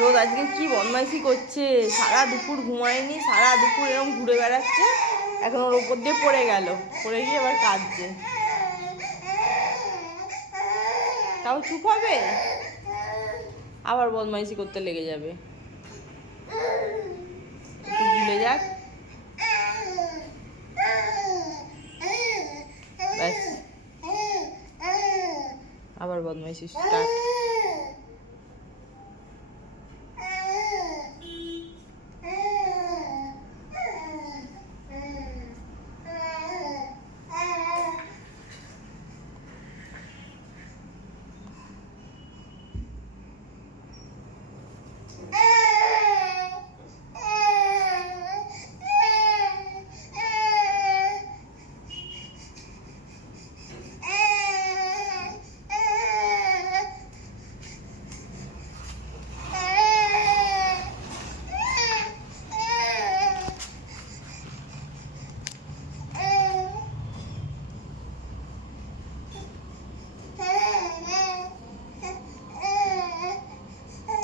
রোদ আজকে কি বদমাইশি করছে, সারা দুপুর ঘুমায়নি, সারা দুপুর এরকম ঘুরে বেড়াচ্ছে। এখন ওর ওপর দিয়ে পড়ে গেল, পড়ে গিয়ে এবার কাঁদছে। তাও চুপ হবে, আবার বদমাইশি করতে লেগে যাবে। একটু ভুলে যাক, ব্যাস আবার বদমাইশি স্টার্ট।